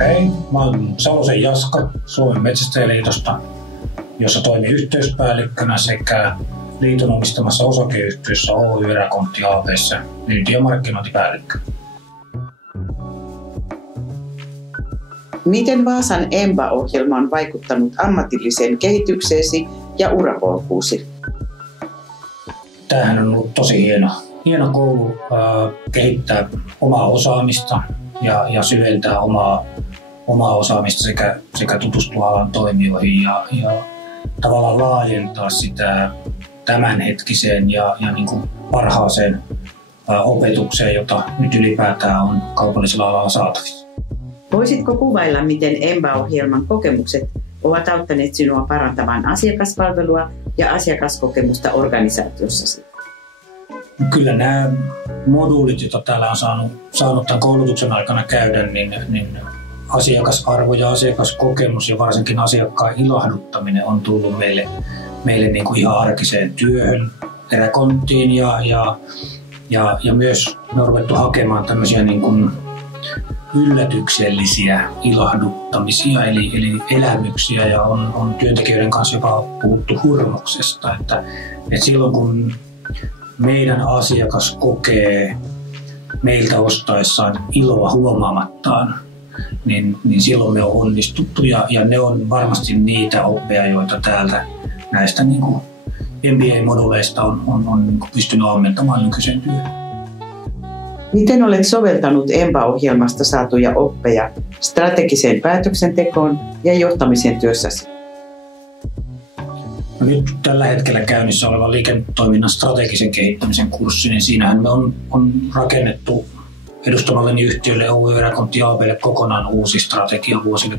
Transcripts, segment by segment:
Hei, mä oon Salosen Jaska Suomen Metsästäjäliitosta, jossa toimin yhteyspäällikkönä sekä liiton omistamassa osakeyhtiössä Oy Eräkontti AB:ssä myynti- ja markkinointipäällikkö. Miten Vaasan EMBA-ohjelma on vaikuttanut ammatilliseen kehitykseesi ja urapolkuusi? Tämähän on ollut tosi hieno koulu kehittää omaa osaamista ja syventää omaa osaamista sekä tutustua alan toimijoihin ja tavallaan laajentaa sitä tämänhetkiseen ja niin kuin parhaaseen opetukseen, jota nyt ylipäätään on kaupallisella alalla saatavissa. Voisitko kuvailla, miten EMBA-ohjelman kokemukset ovat auttaneet sinua parantamaan asiakaspalvelua ja asiakaskokemusta organisaatiossasi? Kyllä nämä moduulit, joita täällä on saanut tämän koulutuksen aikana käydä, niin asiakasarvo ja asiakaskokemus ja varsinkin asiakkaan ilahduttaminen on tullut meille niin kuin ihan arkiseen työhön, eräkonttiin ja myös me on ruvettu hakemaan tämmöisiä niin kuin yllätyksellisiä ilahduttamisia eli elämyksiä ja on työntekijöiden kanssa jopa puhuttu hurmoksesta, että silloin kun meidän asiakas kokee meiltä ostaessaan iloa huomaamattaan, niin silloin me on onnistuttu ja ne on varmasti niitä oppeja, joita täältä näistä niin kuin MBA-moduleista on niin kuin pystynyt ammentamaan nykyiseen työhön. Miten olet soveltanut EMBA-ohjelmasta saatuja oppeja strategiseen päätöksentekoon ja johtamisen työssäsi? No nyt tällä hetkellä käynnissä oleva liiketoiminnan strategisen kehittämisen kurssi, niin siinähän me on rakennettu edustamalleni yhtiölle Oy Eräkontti AB:lle kokonaan uusi strategia vuosille 2024-2027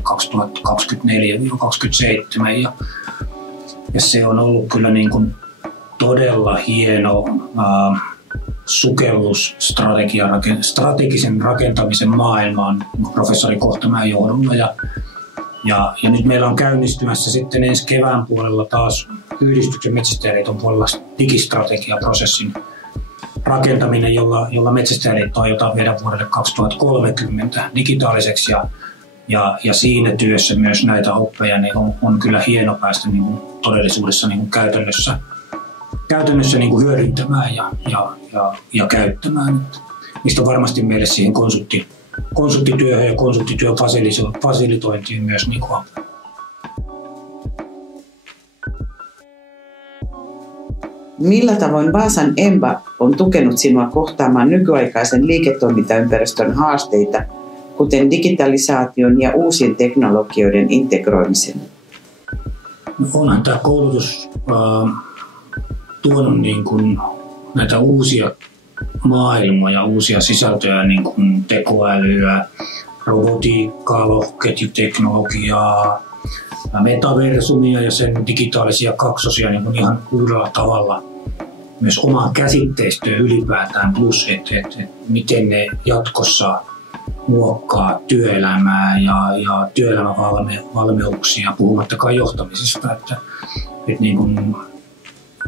ja se on ollut kyllä niin kuin todella hieno sukellus strategisen rakentamisen maailmaan professori Kohtamäen johdolla ja nyt meillä on käynnistymässä sitten ensi kevään puolella taas Yhdistyksen Metsästäjäliiton puolella digistrategiaprosessin rakentaminen, jolla Metsästäjäliitto aiotaan viedä vuodelle 2030 digitaaliseksi ja siinä työssä myös näitä oppeja niin on kyllä hieno päästä niin kuin todellisuudessa niin kuin käytännössä niin kuin hyödyntämään ja käyttämään. Mistä varmasti meille siihen konsulttityöhön ja konsulttityön fasilitointiin myös niin kuin Millä tavoin Vaasan EMBA on tukenut sinua kohtaamaan nykyaikaisen liiketoimintaympäristön haasteita, kuten digitalisaation ja uusien teknologioiden integroimisen? Onhan tämä koulutus tuonut niin kuin näitä uusia maailmoja, uusia sisältöjä, niin kuin tekoälyä, robotiikkaa, lohkoketjuteknologiaa, metaversumia ja sen digitaalisia kaksosia niin kuin ihan uudella tavalla myös omaan käsitteistöön ylipäätään, plus että miten ne jatkossa muokkaa työelämää ja työelämävalmiuksia, puhumattakaan johtamisesta. Että niin kuin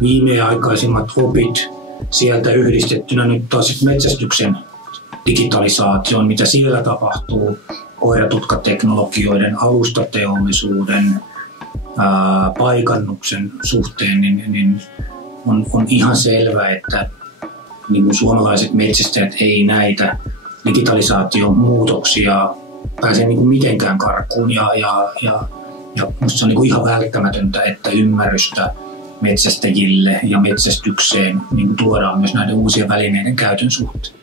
viimeaikaisimmat opit sieltä yhdistettynä nyt taas metsästyksen digitalisaatioon, mitä siellä tapahtuu, koiratutkateknologioiden, alustateollisuuden, paikannuksen suhteen, niin on ihan selvä, että niin kuin suomalaiset metsästäjät ei näitä digitalisaation muutoksia pääse niin kuin mitenkään karkuun ja minusta se on niin kuin ihan välttämätöntä, että ymmärrystä metsästäjille ja metsästykseen niin tuodaan myös näiden uusien välineiden käytön suhteen.